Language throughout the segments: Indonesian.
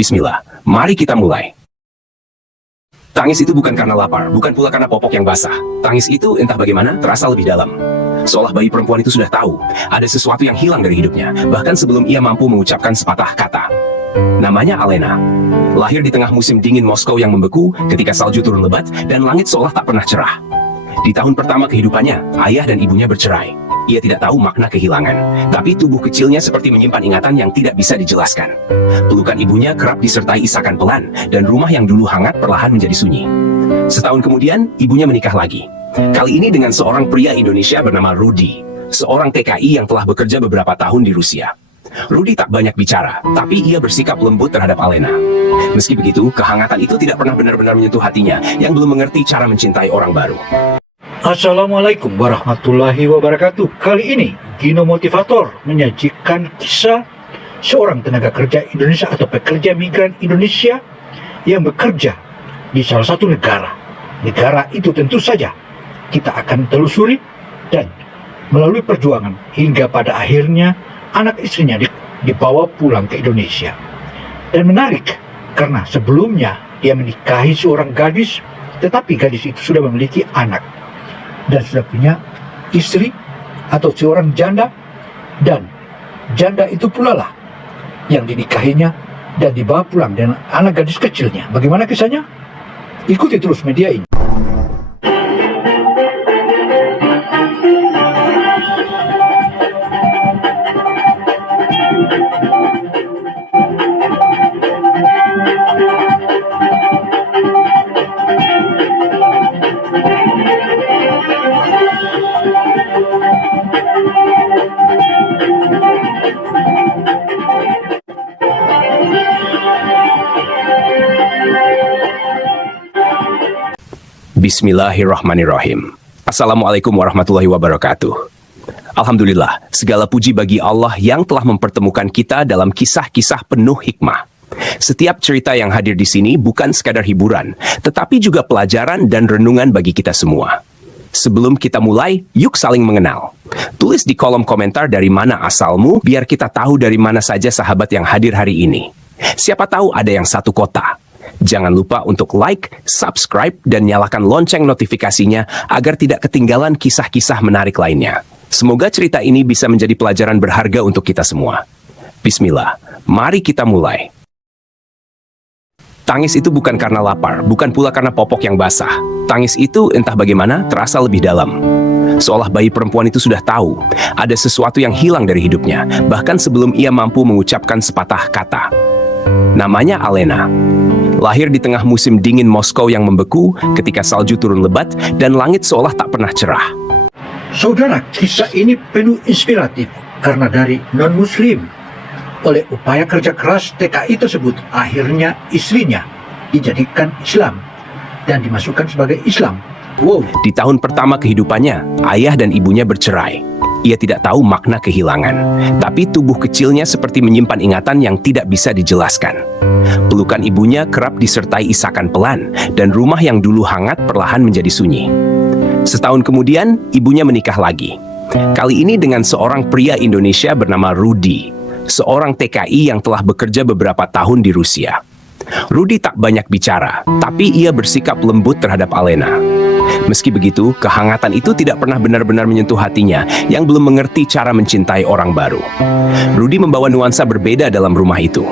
Bismillah, mari kita mulai. Tangis itu bukan karena lapar, bukan pula karena popok yang basah. Tangis itu entah bagaimana terasa lebih dalam. Seolah bayi perempuan itu sudah tahu, ada sesuatu yang hilang dari hidupnya, bahkan sebelum ia mampu mengucapkan sepatah kata. Namanya Alena. Lahir di tengah musim dingin Moskow yang membeku ketika salju turun lebat dan langit seolah tak pernah cerah. Di tahun pertama kehidupannya, ayah dan ibunya bercerai. Ia tidak tahu makna kehilangan, tapi tubuh kecilnya seperti menyimpan ingatan yang tidak bisa dijelaskan. Pelukan ibunya kerap disertai isakan pelan, dan rumah yang dulu hangat perlahan menjadi sunyi. Setahun kemudian, ibunya menikah lagi. Kali ini dengan seorang pria Indonesia bernama Rudy, seorang TKI yang telah bekerja beberapa tahun di Rusia. Rudy tak banyak bicara, tapi ia bersikap lembut terhadap Alena. Meski begitu, kehangatan itu tidak pernah benar-benar menyentuh hatinya yang belum mengerti cara mencintai orang baru. Assalamualaikum warahmatullahi wabarakatuh. Kali ini Gino Motivator menyajikan kisah seorang tenaga kerja Indonesia atau pekerja migran Indonesia yang bekerja di salah satu negara. Negara itu tentu saja kita akan telusuri dan melalui perjuangan hingga pada akhirnya anak istrinya dibawa pulang ke Indonesia. Dan menarik karena sebelumnya dia menikahi seorang gadis, tetapi gadis itu sudah memiliki anak dan sudah punya istri atau seorang janda, dan janda itu pula lah yang dinikahinya dan dibawa pulang dengan anak gadis kecilnya. Bagaimana kisahnya? Ikuti terus media ini. Bismillahirrahmanirrahim. Assalamualaikum warahmatullahi wabarakatuh. Alhamdulillah, segala puji bagi Allah yang telah mempertemukan kita dalam kisah-kisah penuh hikmah. Setiap cerita yang hadir di sini bukan sekadar hiburan, tetapi juga pelajaran dan renungan bagi kita semua. Sebelum kita mulai, yuk saling mengenal. Tulis di kolom komentar dari mana asalmu, biar kita tahu dari mana saja sahabat yang hadir hari ini. Siapa tahu ada yang satu kota. Jangan lupa untuk like, subscribe, dan nyalakan lonceng notifikasinya agar tidak ketinggalan kisah-kisah menarik lainnya. Semoga cerita ini bisa menjadi pelajaran berharga untuk kita semua. Bismillah, mari kita mulai. Tangis itu bukan karena lapar, bukan pula karena popok yang basah. Tangis itu entah bagaimana terasa lebih dalam. Seolah bayi perempuan itu sudah tahu, ada sesuatu yang hilang dari hidupnya, bahkan sebelum ia mampu mengucapkan sepatah kata. Namanya Alena. Lahir di tengah musim dingin Moskow yang membeku ketika salju turun lebat dan langit seolah tak pernah cerah. Saudara, kisah ini penuh inspiratif karena dari non-muslim. Oleh upaya kerja keras TKI tersebut, akhirnya istrinya dijadikan Islam dan dimasukkan sebagai Islam. Wow. Di tahun pertama kehidupannya, ayah dan ibunya bercerai. Ia tidak tahu makna kehilangan, tapi tubuh kecilnya seperti menyimpan ingatan yang tidak bisa dijelaskan. Pelukan ibunya kerap disertai isakan pelan, dan rumah yang dulu hangat perlahan menjadi sunyi. Setahun kemudian, ibunya menikah lagi. Kali ini dengan seorang pria Indonesia bernama Rudy, seorang TKI yang telah bekerja beberapa tahun di Rusia. Rudy tak banyak bicara, tapi ia bersikap lembut terhadap Alena. Meski begitu, kehangatan itu tidak pernah benar-benar menyentuh hatinya yang belum mengerti cara mencintai orang baru. Rudy membawa nuansa berbeda dalam rumah itu.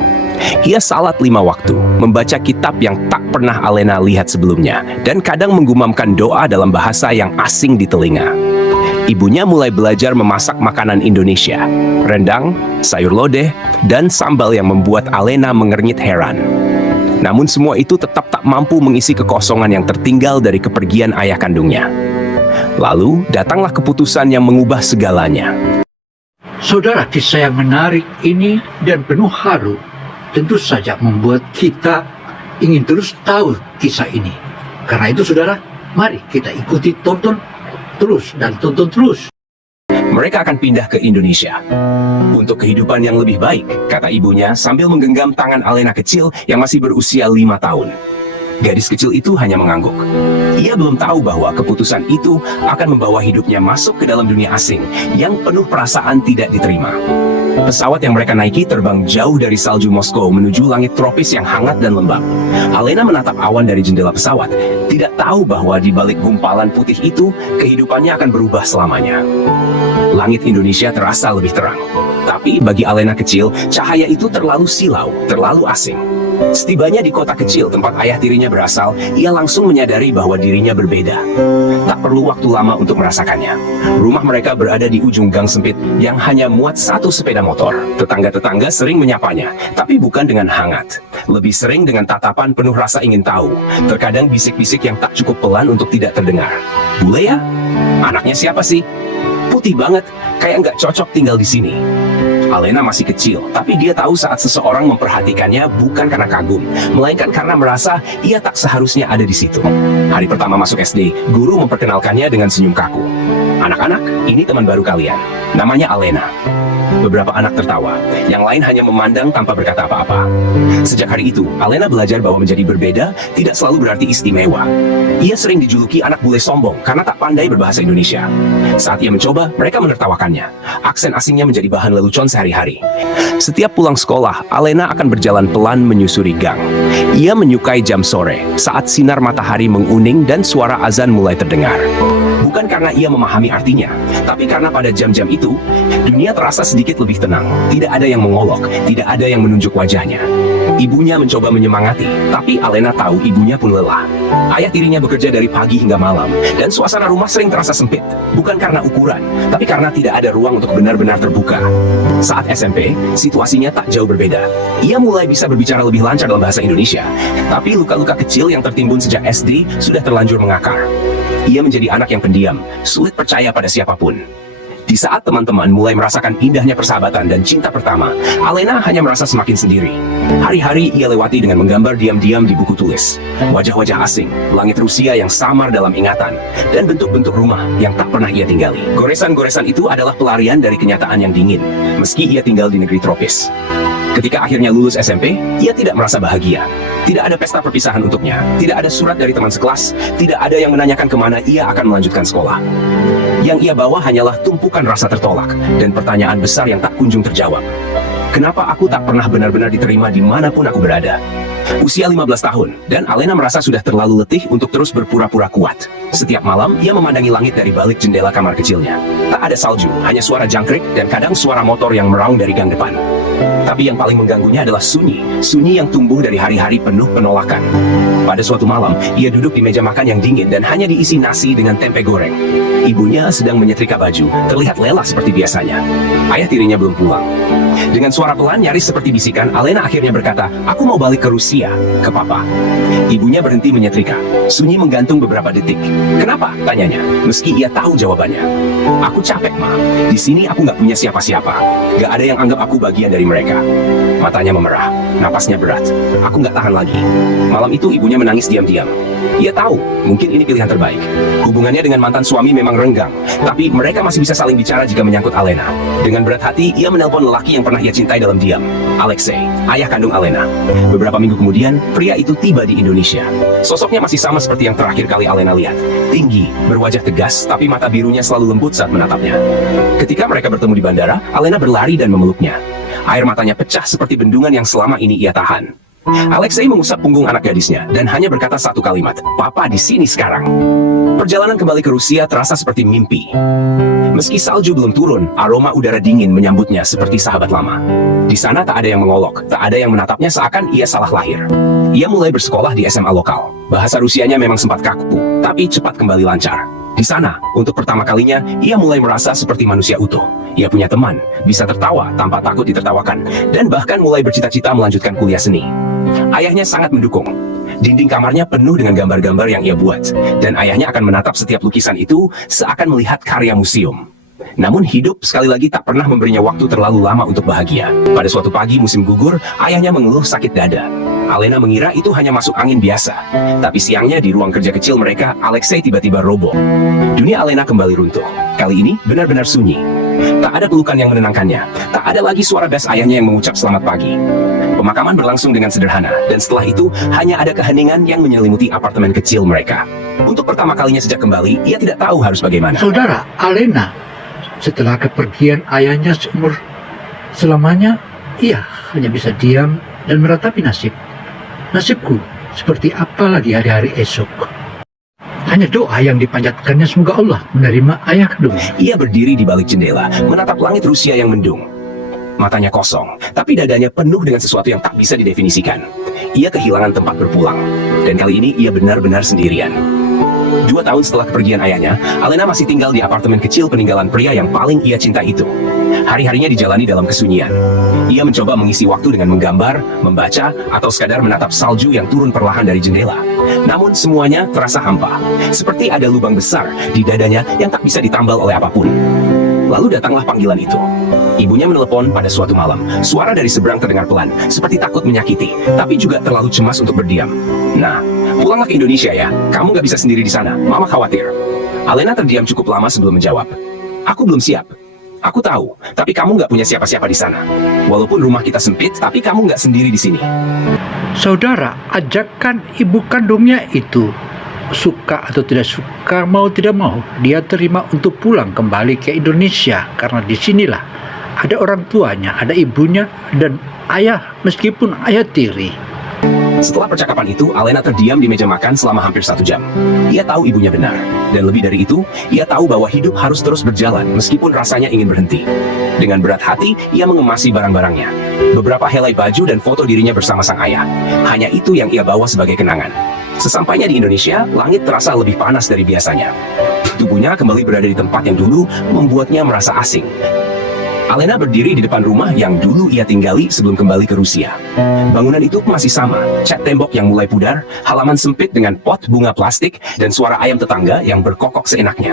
Ia salat 5 waktu, membaca kitab yang tak pernah Alena lihat sebelumnya, dan kadang menggumamkan doa dalam bahasa yang asing di telinga. Ibunya mulai belajar memasak makanan Indonesia, rendang, sayur lodeh, dan sambal yang membuat Alena mengernyit heran. Namun semua itu tetap tak mampu mengisi kekosongan yang tertinggal dari kepergian ayah kandungnya. Lalu datanglah keputusan yang mengubah segalanya. Saudara, kisah yang menarik ini dan penuh haru tentu saja membuat kita ingin terus tahu kisah ini. Karena itu saudara, mari kita ikuti, tonton terus dan tonton terus. Mereka akan pindah ke Indonesia untuk kehidupan yang lebih baik, kata ibunya sambil menggenggam tangan Alena kecil yang masih berusia 5 tahun. Gadis kecil itu hanya mengangguk. Ia belum tahu bahwa keputusan itu akan membawa hidupnya masuk ke dalam dunia asing yang penuh perasaan tidak diterima. Pesawat yang mereka naiki terbang jauh dari salju Moskow menuju langit tropis yang hangat dan lembab. Alena menatap awan dari jendela pesawat, tidak tahu bahwa di balik gumpalan putih itu, kehidupannya akan berubah selamanya. Langit Indonesia terasa lebih terang. Tapi bagi Alena kecil, cahaya itu terlalu silau, terlalu asing. Setibanya di kota kecil tempat ayah tirinya berasal, ia langsung menyadari bahwa dirinya berbeda. Tak perlu waktu lama untuk merasakannya. Rumah mereka berada di ujung gang sempit yang hanya muat satu sepeda motor. Tetangga-tetangga sering menyapanya, tapi bukan dengan hangat. Lebih sering dengan tatapan penuh rasa ingin tahu. Terkadang bisik-bisik yang tak cukup pelan untuk tidak terdengar. "Bule ya? Anaknya siapa sih? Putih banget, kayak nggak cocok tinggal di sini." Alena masih kecil, tapi dia tahu saat seseorang memperhatikannya bukan karena kagum, melainkan karena merasa ia tak seharusnya ada di situ. Hari pertama masuk SD, guru memperkenalkannya dengan senyum kaku. "Anak-anak, ini teman baru kalian. Namanya Alena." Beberapa anak tertawa, yang lain hanya memandang tanpa berkata apa-apa. Sejak hari itu, Alena belajar bahwa menjadi berbeda tidak selalu berarti istimewa. Ia sering dijuluki anak bule sombong karena tak pandai berbahasa Indonesia. Saat ia mencoba, mereka menertawakannya. Aksen asingnya menjadi bahan lelucon sehari-hari. Setiap pulang sekolah, Alena akan berjalan pelan menyusuri gang. Ia menyukai jam sore, saat sinar matahari menguning dan suara azan mulai terdengar. Bukan karena ia memahami artinya, tapi karena pada jam-jam itu, dunia terasa sedikit lebih tenang. Tidak ada yang mengolok, tidak ada yang menunjuk wajahnya. Ibunya mencoba menyemangati, tapi Alena tahu ibunya pun lelah. Ayah tirinya bekerja dari pagi hingga malam, dan suasana rumah sering terasa sempit. Bukan karena ukuran, tapi karena tidak ada ruang untuk benar-benar terbuka. Saat SMP, situasinya tak jauh berbeda. Ia mulai bisa berbicara lebih lancar dalam bahasa Indonesia, tapi luka-luka kecil yang tertimbun sejak SD sudah terlanjur mengakar. Ia menjadi anak yang pendiam, sulit percaya pada siapapun. Di saat teman-teman mulai merasakan indahnya persahabatan dan cinta pertama, Alena hanya merasa semakin sendiri. Hari-hari ia lewati dengan menggambar diam-diam di buku tulis. Wajah-wajah asing, langit Rusia yang samar dalam ingatan, dan bentuk-bentuk rumah yang tak pernah ia tinggali. Goresan-goresan itu adalah pelarian dari kenyataan yang dingin, meski ia tinggal di negeri tropis. Ketika akhirnya lulus SMP, ia tidak merasa bahagia. Tidak ada pesta perpisahan untuknya, tidak ada surat dari teman sekelas, tidak ada yang menanyakan kemana ia akan melanjutkan sekolah. Yang ia bawa hanyalah tumpukan rasa tertolak dan pertanyaan besar yang tak kunjung terjawab. Kenapa aku tak pernah benar-benar diterima dimanapun aku berada? Usia 15 tahun, dan Alena merasa sudah terlalu letih untuk terus berpura-pura kuat. Setiap malam, ia memandangi langit dari balik jendela kamar kecilnya. Tak ada salju, hanya suara jangkrik dan kadang suara motor yang meraung dari gang depan. Tapi yang paling mengganggunya adalah sunyi yang tumbuh dari hari-hari penuh penolakan. Pada suatu malam, ia duduk di meja makan yang dingin dan hanya diisi nasi dengan tempe goreng. Ibunya sedang menyetrika baju, terlihat lelah seperti biasanya. Ayah tirinya belum pulang. Dengan suara pelan nyaris seperti bisikan, Alena akhirnya berkata, "Aku mau balik ke Rusia, ke Papa." Ibunya berhenti menyetrika. Sunyi menggantung beberapa detik. "Kenapa?" tanyanya, meski ia tahu jawabannya. "Aku capek, Ma. Di sini aku nggak punya siapa-siapa. Nggak ada yang anggap aku bagian dari mereka." Matanya memerah, napasnya berat. "Aku nggak tahan lagi." Malam itu ibunya menangis diam-diam. Ia tahu, mungkin ini pilihan terbaik. Hubungannya dengan mantan suami memang renggang, tapi mereka masih bisa saling bicara jika menyangkut Alena. Dengan berat hati, ia menelpon lelaki yang pernah ia cintai dalam diam, Alexei, ayah kandung Alena. Beberapa minggu kemudian, pria itu tiba di Indonesia. Sosoknya masih sama seperti yang terakhir kali Alena lihat. Tinggi, berwajah tegas, tapi mata birunya selalu lembut saat menatapnya. Ketika mereka bertemu di bandara, Alena berlari dan memeluknya. Air matanya pecah seperti bendungan yang selama ini ia tahan. Alexei mengusap punggung anak gadisnya dan hanya berkata satu kalimat, "Papa di sini sekarang." Perjalanan kembali ke Rusia terasa seperti mimpi. Meski salju belum turun, aroma udara dingin menyambutnya seperti sahabat lama. Di sana tak ada yang mengolok, tak ada yang menatapnya seakan ia salah lahir. Ia mulai bersekolah di SMA lokal. Bahasa Rusianya memang sempat kaku, tapi cepat kembali lancar. Di sana, untuk pertama kalinya, ia mulai merasa seperti manusia utuh. Ia punya teman, bisa tertawa tanpa takut ditertawakan, dan bahkan mulai bercita-cita melanjutkan kuliah seni. Ayahnya sangat mendukung. Dinding kamarnya penuh dengan gambar-gambar yang ia buat, dan ayahnya akan menatap setiap lukisan itu seakan melihat karya museum. Namun hidup sekali lagi tak pernah memberinya waktu terlalu lama untuk bahagia. Pada suatu pagi musim gugur, ayahnya mengeluh sakit dada. Alena mengira itu hanya masuk angin biasa. Tapi siangnya di ruang kerja kecil mereka, Alexei tiba-tiba roboh. Dunia Alena kembali runtuh. Kali ini benar-benar sunyi. Tak ada pelukan yang menenangkannya. Tak ada lagi suara bas ayahnya yang mengucap selamat pagi. Pemakaman berlangsung dengan sederhana, dan setelah itu hanya ada keheningan yang menyelimuti apartemen kecil mereka. Untuk pertama kalinya sejak kembali, ia tidak tahu harus bagaimana. Saudara, Alena, setelah kepergian ayahnya seumur Selamanya ia hanya bisa diam dan meratapi nasib. Nasibku seperti apa lagi hari-hari esok. Hanya doa yang dipanjatkannya, semoga Allah menerima ayah kandungnya. Ia berdiri di balik jendela, menatap langit Rusia yang mendung. Matanya kosong, tapi dadanya penuh dengan sesuatu yang tak bisa didefinisikan. Ia kehilangan tempat berpulang, dan kali ini ia benar-benar sendirian. 2 tahun setelah kepergian ayahnya, Alena masih tinggal di apartemen kecil peninggalan pria yang paling ia cinta itu. Hari-harinya dijalani dalam kesunyian. Ia mencoba mengisi waktu dengan menggambar, membaca, atau sekadar menatap salju yang turun perlahan dari jendela. Namun semuanya terasa hampa, seperti ada lubang besar di dadanya yang tak bisa ditambal oleh apapun. Lalu datanglah panggilan itu. Ibunya menelepon pada suatu malam. Suara dari seberang terdengar pelan, seperti takut menyakiti, tapi juga terlalu cemas untuk berdiam. Nah, pulanglah ke Indonesia ya. Kamu gak bisa sendiri di sana. Mama khawatir. Alena terdiam cukup lama sebelum menjawab. Aku belum siap. Aku tahu, tapi kamu nggak punya siapa-siapa di sana. Walaupun rumah kita sempit, tapi kamu nggak sendiri di sini. Saudara, ajakan ibu kandungnya itu, suka atau tidak suka, mau tidak mau, dia terima untuk pulang kembali ke Indonesia. Karena disinilah ada orang tuanya, ada ibunya, dan ayah, meskipun ayah tiri. Setelah percakapan itu, Alena terdiam di meja makan selama hampir 1 jam. Ia tahu ibunya benar. Dan lebih dari itu, ia tahu bahwa hidup harus terus berjalan meskipun rasanya ingin berhenti. Dengan berat hati, ia mengemasi barang-barangnya. Beberapa helai baju dan foto dirinya bersama sang ayah. Hanya itu yang ia bawa sebagai kenangan. Sesampainya di Indonesia, langit terasa lebih panas dari biasanya. Tubuhnya kembali berada di tempat yang dulu membuatnya merasa asing. Alena berdiri di depan rumah yang dulu ia tinggali sebelum kembali ke Rusia. Bangunan itu masih sama, cat tembok yang mulai pudar, halaman sempit dengan pot bunga plastik, dan suara ayam tetangga yang berkokok seenaknya.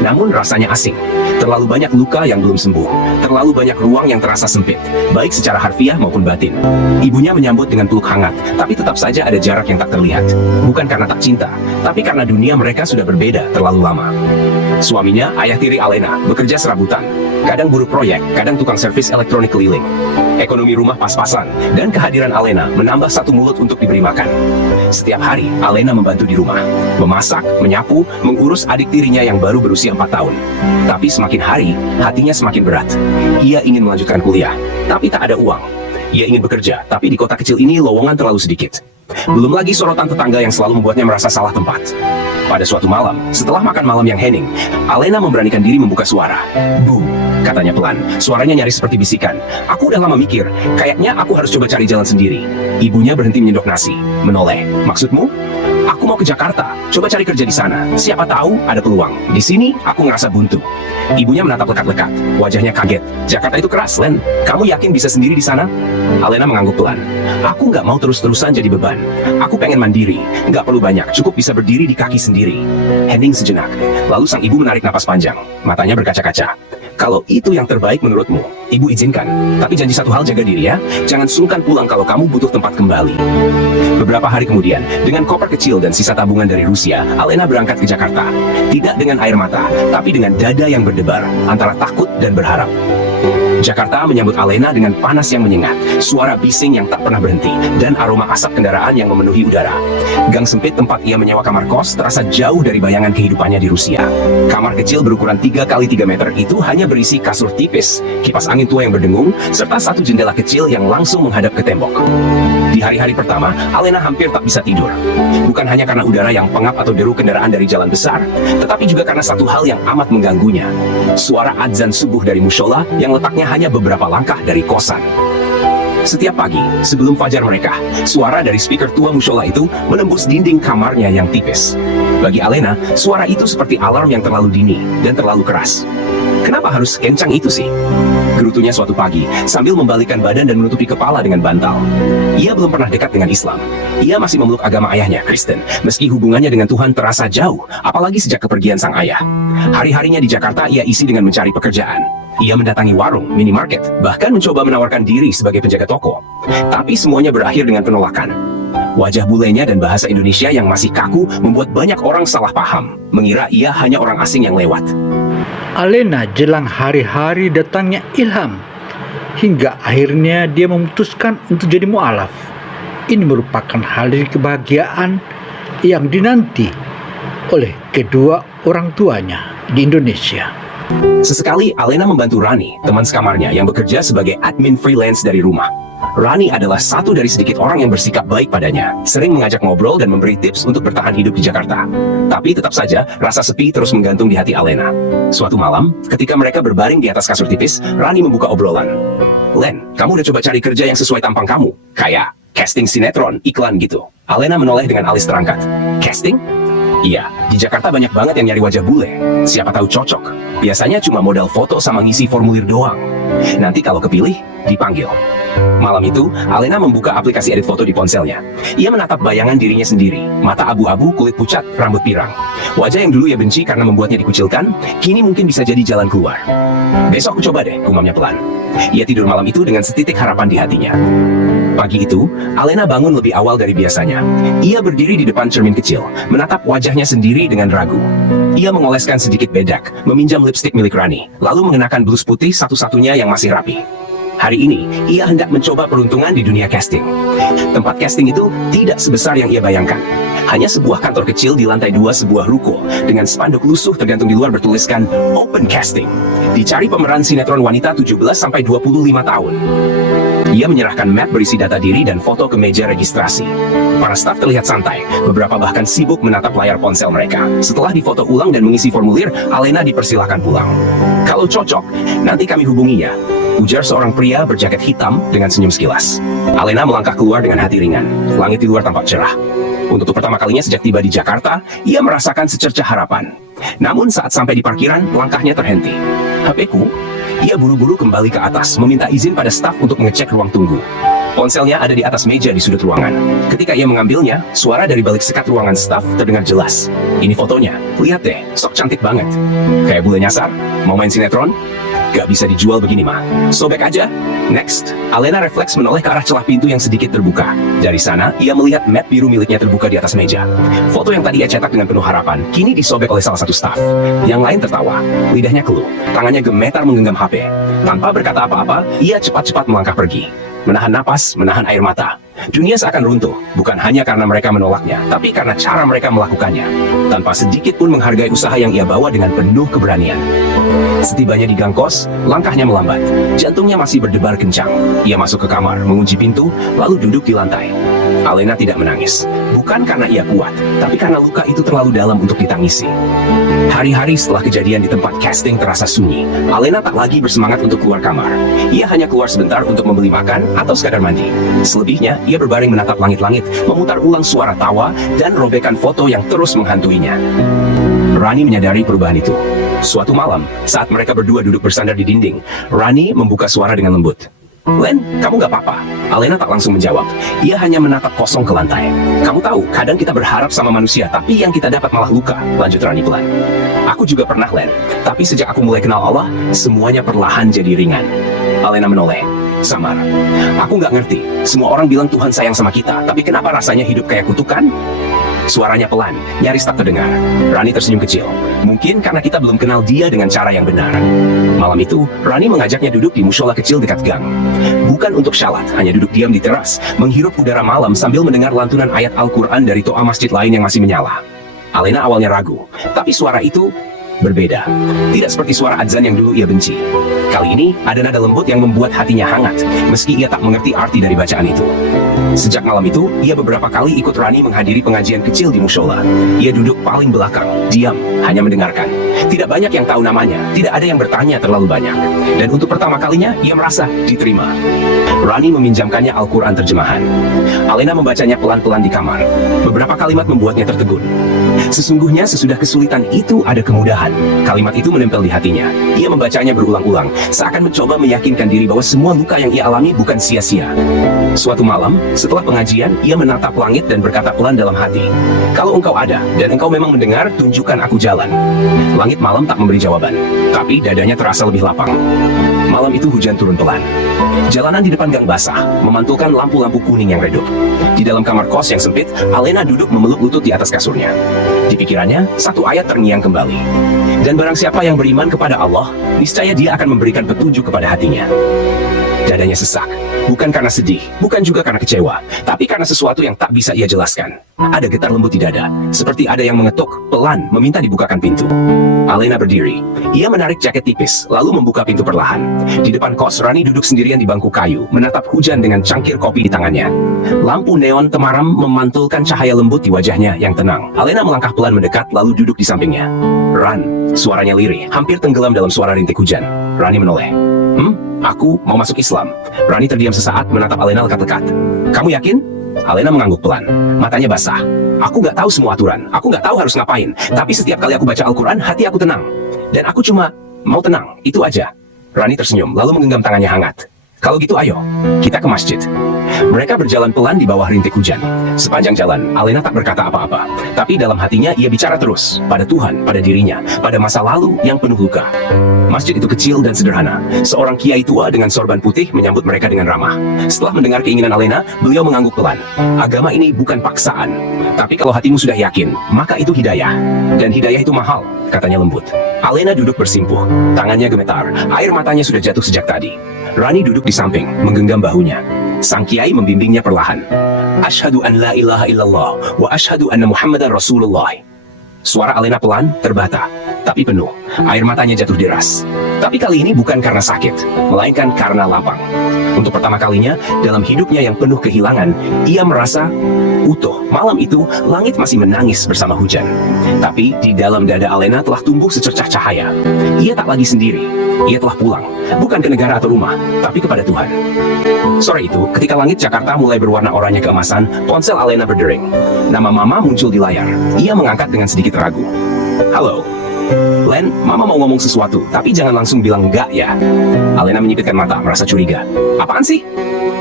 Namun rasanya asing. Terlalu banyak luka yang belum sembuh, terlalu banyak ruang yang terasa sempit, baik secara harfiah maupun batin. Ibunya menyambut dengan peluk hangat, tapi tetap saja ada jarak yang tak terlihat. Bukan karena tak cinta, tapi karena dunia mereka sudah berbeda terlalu lama. Suaminya, ayah tiri Alena, bekerja serabutan. Kadang buruh proyek, kadang tukang servis elektronik keliling. Ekonomi rumah pas-pasan, dan kehadiran Alena menambah satu mulut untuk diberi makan. Setiap hari, Alena membantu di rumah. Memasak, menyapu, mengurus adik tirinya yang baru berusia 4 tahun. Tapi semakin hari, hatinya semakin berat. Ia ingin melanjutkan kuliah, tapi tak ada uang. Ia ingin bekerja, tapi di kota kecil ini lowongan terlalu sedikit. Belum lagi sorotan tetangga yang selalu membuatnya merasa salah tempat. Pada suatu malam, setelah makan malam yang hening, Alena memberanikan diri membuka suara. Bu, katanya pelan. Suaranya nyaris seperti bisikan. Aku udah lama mikir, kayaknya aku harus coba cari jalan sendiri. Ibunya berhenti menyendok nasi, menoleh. Maksudmu? Aku mau ke Jakarta, coba cari kerja di sana. Siapa tahu ada peluang. Di sini, aku ngerasa buntu. Ibunya menatap lekat-lekat, wajahnya kaget. Jakarta itu keras, Len. Kamu yakin bisa sendiri di sana? Alena mengangguk pelan. Aku nggak mau terus-terusan jadi beban. Aku pengen mandiri, nggak perlu banyak, cukup bisa berdiri di kaki sendiri. Hening sejenak, lalu sang ibu menarik napas panjang. Matanya berkaca-kaca. Kalau itu yang terbaik menurutmu, ibu izinkan. Tapi janji satu hal, jaga diri ya. Jangan sungkan pulang kalau kamu butuh tempat kembali. Beberapa hari kemudian, dengan koper kecil dan sisa tabungan dari Rusia, Alena berangkat ke Jakarta. Tidak dengan air mata, tapi dengan dada yang berdebar, antara takut dan berharap. Jakarta menyambut Alena dengan panas yang menyengat, suara bising yang tak pernah berhenti, dan aroma asap kendaraan yang memenuhi udara. Gang sempit tempat ia menyewa kamar kos terasa jauh dari bayangan kehidupannya di Rusia. Kamar kecil berukuran 3 kali 3 meter itu hanya berisi kasur tipis, kipas angin tua yang berdengung, serta satu jendela kecil yang langsung menghadap ke tembok. Di hari-hari pertama, Alena hampir tak bisa tidur. Bukan hanya karena udara yang pengap atau deru kendaraan dari jalan besar, tetapi juga karena satu hal yang amat mengganggunya. Suara adzan subuh dari mushola yang letaknya hanya beberapa langkah dari kosan. Setiap pagi, sebelum fajar mereka, suara dari speaker tua mushola itu menembus dinding kamarnya yang tipis. Bagi Alena, suara itu seperti alarm yang terlalu dini dan terlalu keras. Kenapa harus kencang itu sih? Gerutunya suatu pagi, sambil membalikkan badan dan menutupi kepala dengan bantal. Ia belum pernah dekat dengan Islam. Ia masih memeluk agama ayahnya, Kristen, meski hubungannya dengan Tuhan terasa jauh, apalagi sejak kepergian sang ayah. Hari-harinya di Jakarta ia isi dengan mencari pekerjaan. Ia mendatangi warung, minimarket, bahkan mencoba menawarkan diri sebagai penjaga toko. Tapi semuanya berakhir dengan penolakan. Wajah bulenya dan bahasa Indonesia yang masih kaku membuat banyak orang salah paham, mengira ia hanya orang asing yang lewat. Alena jelang hari-hari datangnya ilham, hingga akhirnya dia memutuskan untuk jadi mu'alaf. Ini merupakan hari kebahagiaan yang dinanti oleh kedua orang tuanya di Indonesia. Sesekali, Alena membantu Rani, teman sekamarnya yang bekerja sebagai admin freelance dari rumah. Rani adalah satu dari sedikit orang yang bersikap baik padanya, sering mengajak ngobrol dan memberi tips untuk bertahan hidup di Jakarta. Tapi tetap saja, rasa sepi terus menggantung di hati Alena. Suatu malam, ketika mereka berbaring di atas kasur tipis, Rani membuka obrolan. "Len, kamu udah coba cari kerja yang sesuai tampang kamu? Kayak casting sinetron, iklan gitu." Alena menoleh dengan alis terangkat. "Casting? Iya, di Jakarta banyak banget yang nyari wajah bule. Siapa tahu cocok. Biasanya cuma modal foto sama ngisi formulir doang. Nanti kalau kepilih, dipanggil." Malam itu, Alena membuka aplikasi edit foto di ponselnya. Ia menatap bayangan dirinya sendiri, mata abu-abu, kulit pucat, rambut pirang. Wajah yang dulu ia benci karena membuatnya dikucilkan, kini mungkin bisa jadi jalan keluar. "Besok aku coba deh," gumamnya pelan. Ia tidur malam itu dengan setitik harapan di hatinya. Pagi itu, Alena bangun lebih awal dari biasanya. Ia berdiri di depan cermin kecil, menatap wajahnya sendiri dengan ragu. Ia mengoleskan sedikit bedak, meminjam lipstik milik Rani, lalu mengenakan blus putih satu-satunya yang masih rapi. Hari ini, ia hendak mencoba peruntungan di dunia casting. Tempat casting itu tidak sebesar yang ia bayangkan. Hanya sebuah kantor kecil di lantai 2 sebuah ruko, dengan spanduk lusuh tergantung di luar bertuliskan Open Casting. Dicari pemeran sinetron wanita 17-25 tahun. Ia menyerahkan map berisi data diri dan foto ke meja registrasi. Para staf terlihat santai, beberapa bahkan sibuk menatap layar ponsel mereka. Setelah difoto ulang dan mengisi formulir, Alena dipersilahkan pulang. "Kalau cocok, nanti kami hubunginya," ujar seorang pria berjaket hitam dengan senyum sekilas. Alena melangkah keluar dengan hati ringan. Langit di luar tampak cerah. Untuk pertama kalinya sejak tiba di Jakarta, ia merasakan secercah harapan. Namun saat sampai di parkiran, langkahnya terhenti. "HP-ku?" Ia buru-buru kembali ke atas, meminta izin pada staf untuk mengecek ruang tunggu. Ponselnya ada di atas meja di sudut ruangan. Ketika ia mengambilnya, suara dari balik sekat ruangan staf terdengar jelas. "Ini fotonya. Lihat deh, sok cantik banget. Kayak bule nyasar. Mau main sinetron? Gak bisa dijual begini mah. Sobek aja." Next, Alena refleks menoleh ke arah celah pintu yang sedikit terbuka. Dari sana, ia melihat map biru miliknya terbuka di atas meja. Foto yang tadi ia cetak dengan penuh harapan, kini disobek oleh salah satu staf. Yang lain tertawa, lidahnya keluh, tangannya gemetar menggenggam HP. Tanpa berkata apa-apa, ia cepat-cepat melangkah pergi. Menahan napas, menahan air mata. Dunia seakan runtuh, bukan hanya karena mereka menolaknya, tapi karena cara mereka melakukannya. Tanpa sedikit pun menghargai usaha yang ia bawa dengan penuh keberanian. Setibanya di gang kos, langkahnya melambat. Jantungnya masih berdebar kencang. Ia masuk ke kamar, mengunci pintu, lalu duduk di lantai. Alena tidak menangis. Bukan karena ia kuat, tapi karena luka itu terlalu dalam untuk ditangisi. Hari-hari setelah kejadian di tempat casting terasa sunyi. Alena tak lagi bersemangat untuk keluar kamar. Ia hanya keluar sebentar untuk membeli makan atau sekadar mandi. Selebihnya, ia berbaring menatap langit-langit, memutar ulang suara tawa, dan robekan foto yang terus menghantuinya. Rani menyadari perubahan itu. Suatu malam, saat mereka berdua duduk bersandar di dinding, Rani membuka suara dengan lembut. "Len, kamu gak apa-apa?" Alena tak langsung menjawab. Ia hanya menatap kosong ke lantai. "Kamu tahu, kadang kita berharap sama manusia, tapi yang kita dapat malah luka," lanjut Rani pelan. "Aku juga pernah, Len. Tapi sejak aku mulai kenal Allah, semuanya perlahan jadi ringan." Alena menoleh. Samar. "Aku gak ngerti. Semua orang bilang Tuhan sayang sama kita, tapi kenapa rasanya hidup kayak kutukan?" Suaranya pelan, nyaris tak terdengar. Rani tersenyum kecil. "Mungkin karena kita belum kenal dia dengan cara yang benar." Malam itu, Rani mengajaknya duduk di musola kecil dekat gang. Bukan untuk syalat, hanya duduk diam di teras, menghirup udara malam sambil mendengar lantunan ayat Al-Quran dari toa masjid lain yang masih menyala. Alena awalnya ragu, tapi suara itu berbeda. Tidak seperti suara adzan yang dulu ia benci. Kali ini, ada nada lembut yang membuat hatinya hangat, meski ia tak mengerti arti dari bacaan itu. Sejak malam itu, ia beberapa kali ikut Rani menghadiri pengajian kecil di musola. Ia duduk paling belakang, diam, hanya mendengarkan. Tidak banyak yang tahu namanya, tidak ada yang bertanya terlalu banyak. Dan untuk pertama kalinya, ia merasa diterima. Rani meminjamkannya Al-Quran terjemahan. Alena membacanya pelan-pelan di kamar. Beberapa kalimat membuatnya tertegun. Sesungguhnya sesudah kesulitan itu ada kemudahan. Kalimat itu menempel di hatinya. Ia membacanya berulang-ulang, seakan mencoba meyakinkan diri bahwa semua luka yang ia alami bukan sia-sia. Suatu malam, setelah pengajian, ia menatap langit dan berkata pelan dalam hati, "Kalau engkau ada, dan engkau memang mendengar, tunjukkan aku jalan." Langit malam tak memberi jawaban, tapi dadanya terasa lebih lapang. Malam itu hujan turun pelan. Jalanan di depan gang basah, memantulkan lampu-lampu kuning yang redup. Di dalam kamar kos yang sempit, Alena duduk memeluk lutut di atas kasurnya. Di pikirannya, satu ayat terngiang kembali. "Dan barang siapa yang beriman kepada Allah, niscaya dia akan memberikan petunjuk kepada hatinya." Dadanya sesak. Bukan karena sedih, bukan juga karena kecewa, tapi karena sesuatu yang tak bisa ia jelaskan. Ada getar lembut di dada, seperti ada yang mengetuk, pelan, meminta dibukakan pintu. Alena berdiri. Ia menarik jaket tipis, lalu membuka pintu perlahan. Di depan kos, Rani duduk sendirian di bangku kayu, menatap hujan dengan cangkir kopi di tangannya. Lampu neon temaram memantulkan cahaya lembut di wajahnya yang tenang. Alena melangkah pelan mendekat, lalu duduk di sampingnya. "Ran," suaranya lirih, hampir tenggelam dalam suara rintik hujan. Rani menoleh. Aku mau masuk Islam." Rani terdiam sesaat menatap Alena lekat-lekat. "Kamu yakin?" Alena mengangguk pelan. Matanya basah. "Aku nggak tahu semua aturan. Aku nggak tahu harus ngapain. Tapi setiap kali aku baca Al-Quran, hati aku tenang. Dan aku cuma mau tenang. Itu aja." Rani tersenyum, lalu menggenggam tangannya hangat. "Kalau gitu ayo, kita ke masjid." Mereka berjalan pelan di bawah rintik hujan. Sepanjang jalan, Alena tak berkata apa-apa. Tapi dalam hatinya ia bicara terus. Pada Tuhan, pada dirinya, pada masa lalu yang penuh luka. Masjid itu kecil dan sederhana. Seorang kiai tua dengan sorban putih menyambut mereka dengan ramah. Setelah mendengar keinginan Alena, beliau mengangguk pelan. "Agama ini bukan paksaan. Tapi kalau hatimu sudah yakin, maka itu hidayah. Dan hidayah itu mahal," katanya lembut. Alena duduk bersimpuh. Tangannya gemetar. Air matanya sudah jatuh sejak tadi. Rani duduk di samping, menggenggam bahunya. Sang kiai membimbingnya perlahan. "Asyhadu an la ilaha illallah wa asyhadu anna Muhammadan Rasulullah." Suara Alena pelan, terbata, tapi penuh. Air matanya jatuh deras. Tapi kali ini bukan karena sakit, melainkan karena lapang. Untuk pertama kalinya, dalam hidupnya yang penuh kehilangan, ia merasa utuh. Malam itu, langit masih menangis bersama hujan. Tapi di dalam dada Alena telah tumbuh secercah cahaya. Ia tak lagi sendiri. Ia telah pulang, bukan ke negara atau rumah, tapi kepada Tuhan. Sore itu, ketika langit Jakarta mulai berwarna oranye keemasan, ponsel Alena berdering. Nama Mama muncul di layar. Ia mengangkat dengan sedikit ragu. "Halo. Len, Mama mau ngomong sesuatu, tapi jangan langsung bilang enggak ya." Alena menyipitkan mata, merasa curiga. "Apaan sih?"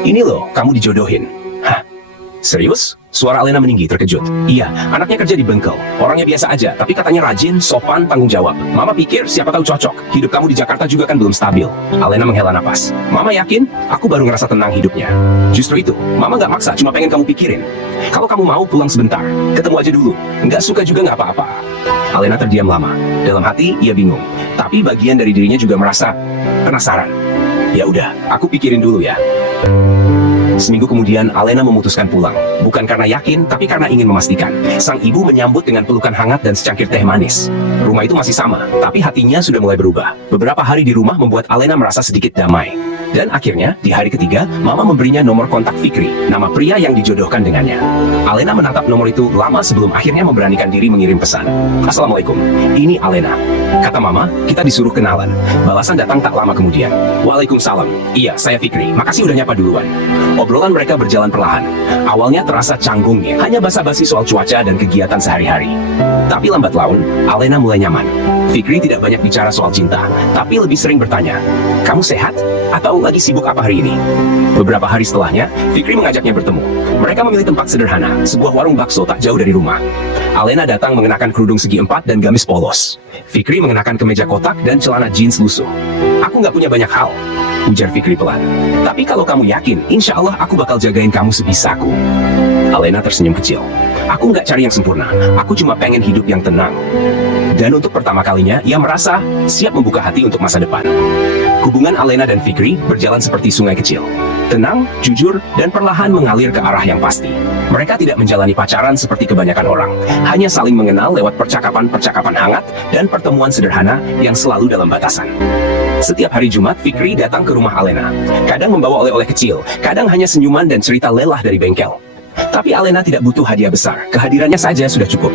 "Ini loh, kamu dijodohin." "Hah? Serius?" Suara Alena meninggi, terkejut. "Iya, anaknya kerja di bengkel. Orangnya biasa aja, tapi katanya rajin, sopan, tanggung jawab. Mama pikir siapa tahu cocok. Hidup kamu di Jakarta juga kan belum stabil." Alena menghela napas. "Mama yakin? Aku baru ngerasa tenang hidupnya." "Justru itu, Mama nggak maksa, cuma pengen kamu pikirin. Kalau kamu mau pulang sebentar, ketemu aja dulu. Nggak suka juga nggak apa-apa." Alena terdiam lama. Dalam hati, ia bingung. Tapi bagian dari dirinya juga merasa penasaran. "Ya udah, aku pikirin dulu ya." Seminggu kemudian, Alena memutuskan pulang. Bukan karena yakin, tapi karena ingin memastikan. Sang ibu menyambut dengan pelukan hangat dan secangkir teh manis. Rumah itu masih sama, tapi hatinya sudah mulai berubah. Beberapa hari di rumah membuat Alena merasa sedikit damai. Dan akhirnya, di hari ketiga, Mama memberinya nomor kontak Fikri, nama pria yang dijodohkan dengannya. Alena menatap nomor itu lama sebelum akhirnya memberanikan diri mengirim pesan. "Assalamualaikum, ini Alena." Kata Mama, "Kita disuruh kenalan." Balasan datang tak lama kemudian. "Waalaikumsalam. Iya, saya Fikri. Makasih udah nyapa duluan." Obrolan mereka berjalan perlahan. Awalnya terasa canggung ya, hanya basa-basi soal cuaca dan kegiatan sehari-hari. Tapi lambat laun, Alena mulai nyaman. Fikri tidak banyak bicara soal cinta, tapi lebih sering bertanya, "Kamu sehat? Atau lagi sibuk apa hari ini?" Beberapa hari setelahnya, Fikri mengajaknya bertemu. Mereka memilih tempat sederhana, sebuah warung bakso tak jauh dari rumah. Alena datang mengenakan kerudung segi empat dan gamis polos. Fikri mengenakan kemeja kotak dan celana jeans lusuh. "Aku nggak punya banyak hal," ujar Fikri pelan. "Tapi kalau kamu yakin, insya Allah aku bakal jagain kamu sebisaku." Alena tersenyum kecil. "Aku nggak cari yang sempurna, aku cuma pengen hidup yang tenang." Dan untuk pertama kalinya, ia merasa siap membuka hati untuk masa depan. Hubungan Alena dan Fikri berjalan seperti sungai kecil. Tenang, jujur, dan perlahan mengalir ke arah yang pasti. Mereka tidak menjalani pacaran seperti kebanyakan orang, hanya saling mengenal lewat percakapan-percakapan hangat dan pertemuan sederhana yang selalu dalam batasan. Setiap hari Jumat, Fikri datang ke rumah Alena. Kadang membawa oleh-oleh kecil, kadang hanya senyuman dan cerita lelah dari bengkel. Tapi Alena tidak butuh hadiah besar, kehadirannya saja sudah cukup.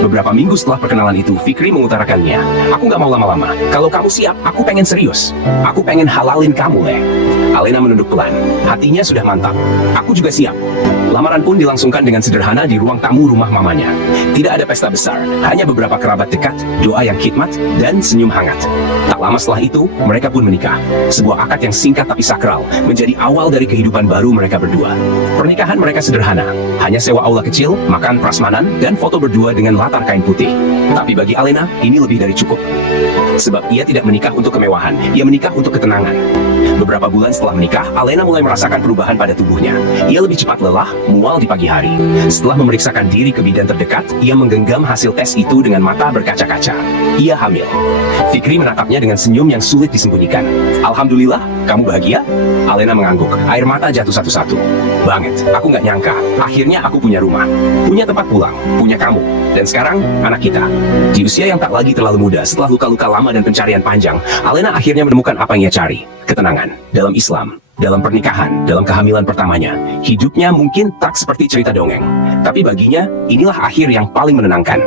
Beberapa minggu setelah perkenalan itu, Fikri mengutarakannya. "Aku nggak mau lama-lama. Kalau kamu siap, aku pengen serius. Aku pengen halalin kamu, Le." Alena menunduk pelan. Hatinya sudah mantap. "Aku juga siap." Lamaran pun dilangsungkan dengan sederhana di ruang tamu rumah mamanya. Tidak ada pesta besar, hanya beberapa kerabat dekat, doa yang khidmat, dan senyum hangat. Tak lama setelah itu, mereka pun menikah. Sebuah akad yang singkat tapi sakral, menjadi awal dari kehidupan baru mereka berdua. Pernikahan mereka sederhana, hanya sewa aula kecil, makan prasmanan, dan foto berdua dengan latar kain putih. Tapi bagi Alena, ini lebih dari cukup. Sebab ia tidak menikah untuk kemewahan, ia menikah untuk ketenangan. Beberapa bulan setelah menikah, Alena mulai merasakan perubahan pada tubuhnya. Ia lebih cepat lelah, mual di pagi hari. Setelah memeriksakan diri ke bidan terdekat, ia menggenggam hasil tes itu dengan mata berkaca-kaca. Ia hamil. Fikri menatapnya dengan senyum yang sulit disembunyikan. Alhamdulillah, kamu bahagia? Alena mengangguk, air mata jatuh satu-satu. Banget, aku nggak nyangka. Akhirnya aku punya rumah, punya tempat pulang, punya kamu, dan sekarang anak kita. Di usia yang tak lagi terlalu muda, setelah luka-luka lama dan pencarian panjang, Alena akhirnya menemukan apa yang ia cari. Ketenangan. Dalam Islam, dalam pernikahan, dalam kehamilan pertamanya. Hidupnya mungkin tak seperti cerita dongeng. Tapi baginya, inilah akhir yang paling menenangkan.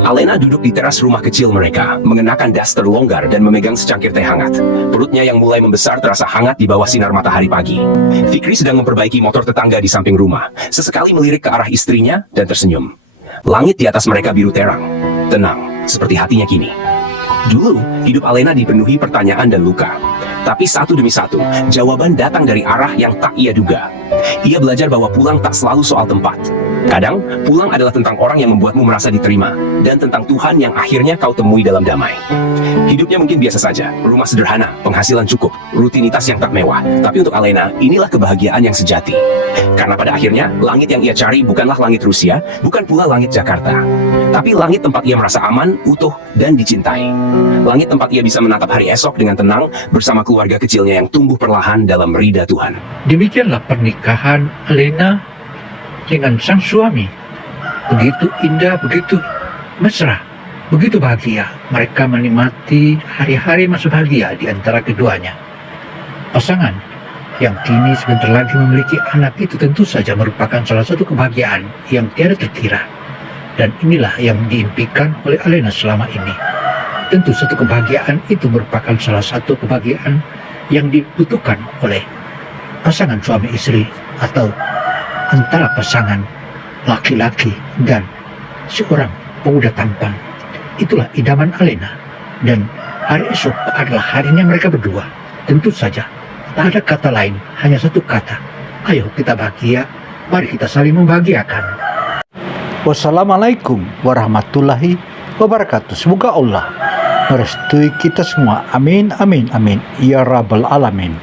Alena duduk di teras rumah kecil mereka, mengenakan daster longgar dan memegang secangkir teh hangat. Perutnya yang mulai membesar terasa hangat di bawah sinar matahari pagi. Fikri sedang memperbaiki motor tetangga di samping rumah. Sesekali melirik ke arah istrinya dan tersenyum. Langit di atas mereka biru terang, tenang, seperti hatinya kini. Dulu, hidup Alena dipenuhi pertanyaan dan luka. Tapi satu demi satu, jawaban datang dari arah yang tak ia duga. Ia belajar bahwa pulang tak selalu soal tempat. Kadang, pulang adalah tentang orang yang membuatmu merasa diterima, dan tentang Tuhan yang akhirnya kau temui dalam damai. Hidupnya mungkin biasa saja, rumah sederhana, penghasilan cukup, rutinitas yang tak mewah. Tapi untuk Alena, inilah kebahagiaan yang sejati. Karena pada akhirnya, langit yang ia cari bukanlah langit Rusia, bukan pula langit Jakarta. Tapi langit tempat ia merasa aman, utuh, dan dicintai. Langit tempat ia bisa menatap hari esok dengan tenang bersama keluarga kecilnya yang tumbuh perlahan dalam ridha Tuhan. Demikianlah pernikahan Alena dengan sang suami. Begitu indah, begitu mesra, begitu bahagia. Mereka menikmati hari-hari masa bahagia di antara keduanya. Pasangan yang kini sebentar lagi memiliki anak itu tentu saja merupakan salah satu kebahagiaan yang tiada terkira. Dan inilah yang diimpikan oleh Alena selama ini. Tentu satu kebahagiaan itu merupakan salah satu kebahagiaan yang dibutuhkan oleh pasangan suami istri atau antara pasangan laki-laki dan seorang pemuda tampan. Itulah idaman Alena, dan hari esok adalah harinya mereka berdua. Tentu saja tak ada kata lain, hanya satu kata. Ayo kita bahagia, mari kita saling membahagiakan. Wassalamualaikum warahmatullahi wabarakatuh. Semoga Allah merestui kita semua. Amin, amin, amin. Ya Rabbal Alamin.